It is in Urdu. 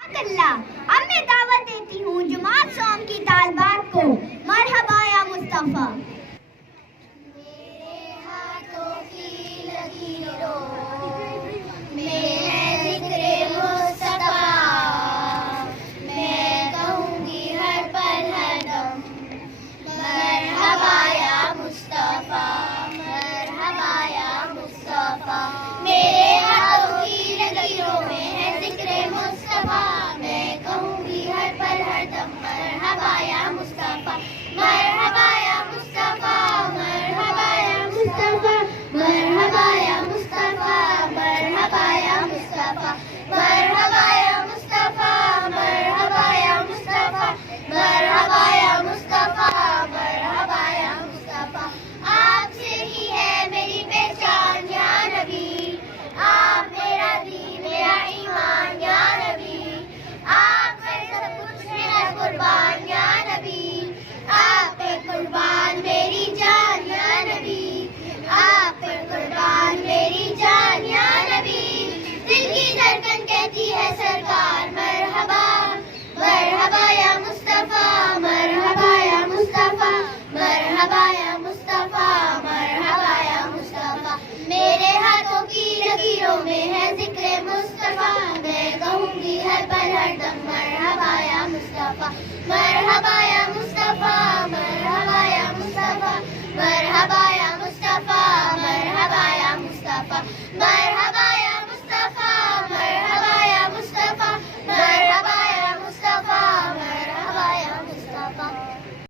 اللہ اب میں دعوت دیتی ہوں جماعت سوم کی طالبات کو. مرحبا یا مصطفیٰ. میرے ہاتھوں کی لکیروں میں ہے ذکر مصطفیٰ, میں کہوں گی ہر پل ہر دم مرحبا یا مصطفیٰ, مرحبا یا مصطفیٰ. میرے ہاتھوں کی لکیروں میں ہے ذکر مصطفیٰ, میں کہوں گی ہر پل ہر دم مرحبا یا مصطفیٰ, مرحبا یا مصطفیٰ, مرحبا یا مصطفیٰ, مرحبا یا مصطفیٰ, مرحبا یا مصطفیٰ, مرحبا یا مصطفیٰ, مرحبا یا مصطفیٰ, مرحبا یا مصطفیٰ, مرحبا یا مصطفیٰ. آپ سے ہی ہے میری پہچان یا نبی, آپ میرا دین میرا ایمان یا نبی, آپ پہ سب کچھ میرا قربان یا نبی, آپ پہ قربان میری جان یا نبی, آپ پہ قربان میری جان یا نبی. دل کی دھڑکن کہتی ہے سرکار مرحبا, مرحبا یا مصطفیٰ, مرحبا یا مصطفیٰ, مرحبا یا مصطفیٰ, مرحبا یا مصطفیٰ. میرے ہاتھوں کی لکیروں میں ہے ذکر مصطفیٰ, میں کہوں گی ہر پل ہر دم مرحبا یا مصطفیٰ, مرحبا یا مصطفیٰ, مرحبا